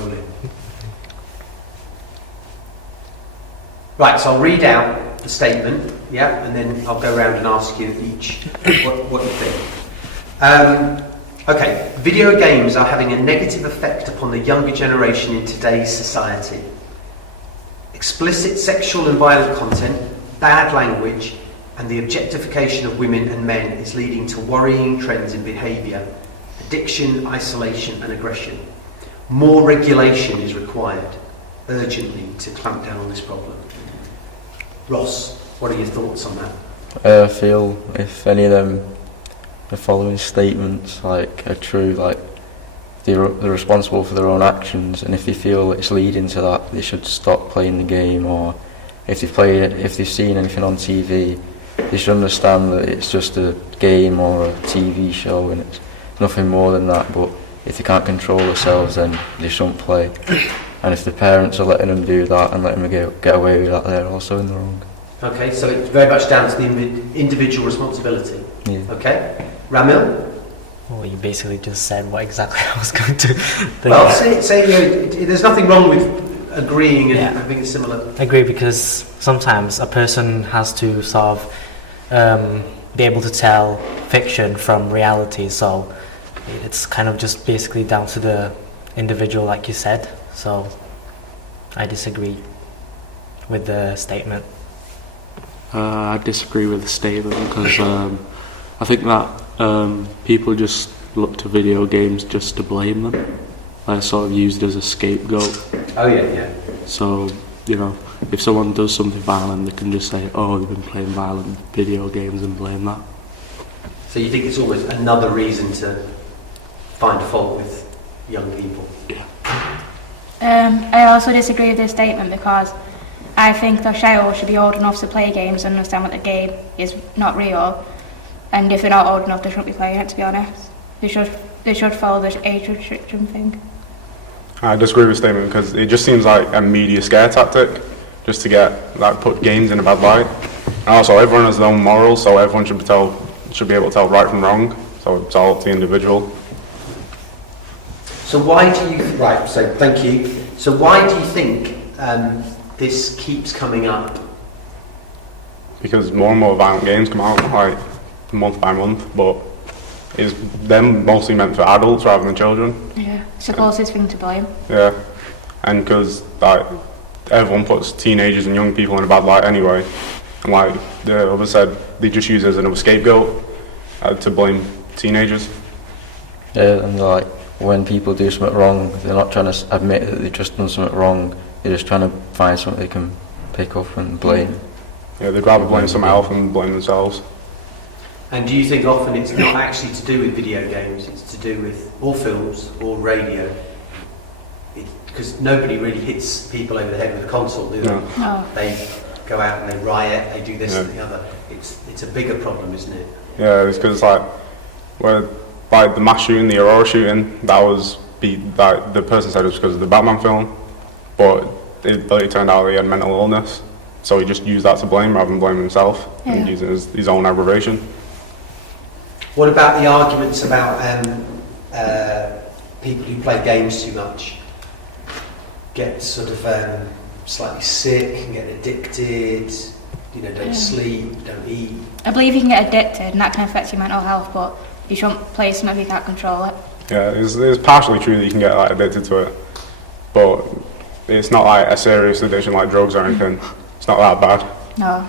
rolling. Right, so I'll read out the statement, yeah, and then I'll go around and ask you each what you think. Okay, video games are having a negative effect upon the younger generation in today's society. Explicit sexual and violent content, bad language, and the objectification of women and men is leading to worrying trends in behaviour, addiction, isolation and aggression. More regulation is required urgently to clamp down on this problem. Ross, what are your thoughts on that? I feel if any of the following statements are true, they're responsible for their own actions, and if they feel it's leading to that, they should stop playing the game. Or if they've seen anything on TV, they should understand that it's just a game or a TV show and it's nothing more than that. But if they can't control themselves, then they shouldn't play. And if the parents are letting them do that and letting them get away with that, they're also in the wrong. Okay, so it's very much down to the individual responsibility. Yeah. Okay, Ramil? Well, you basically just said what exactly I was going to think. Well, there's nothing wrong with agreeing and having a similar... I agree, because sometimes a person has to sort of be able to tell fiction from reality, so it's kind of just basically down to the individual, like you said. So I disagree with the statement. I disagree with the statement because I think that people just look to video games just to blame them. They're sort of used as a scapegoat. Oh yeah. So, if someone does something violent, they can just say, oh, they've been playing violent video games and blame that. So you think it's almost another reason to find fault with young people? Yeah. I also disagree with this statement because I think the child should be old enough to play games and understand what the game is not real, and if they're not old enough they shouldn't be playing it, to be honest. They should follow the age restriction thing. I disagree with the statement because it just seems like a media scare tactic just to put games in a bad light. And also everyone has their own morals, so everyone should be able to tell right from wrong, so it's all up to the individual. So why do you... Right, so thank you. So why do you think this keeps coming up? Because more and more violent games come out, month by month, but it's them mostly meant for adults rather than children. Yeah, it's the closest thing to blame. Yeah, and because everyone puts teenagers and young people in a bad light anyway, and like the other said, they just use it as another scapegoat to blame teenagers. Yeah, and when people do something wrong, they're not trying to admit that they've just done something wrong. They're just trying to find something they can pick up and blame. Yeah, they'd rather blame someone else than blame themselves. And do you think often it's not actually to do with video games, it's to do with or films or radio? Because nobody really hits people over the head with a console, do they? No. They go out and they riot, they do this and the other. It's a bigger problem, isn't it? Yeah, it's because the mass shooting, the Aurora shooting, the person said it was because of the Batman film, but it turned out he had mental illness, so he just used that to blame rather than blaming himself and using it as his own aggravation. What about the arguments about people who play games too much get sort of slightly sick and get addicted, don't sleep, don't eat? I believe you can get addicted and that can affect your mental health, but you shouldn't play something if you can't control it. Yeah, it's partially true that you can get addicted to it, but it's not like a serious addiction like drugs or anything. It's not that bad. No.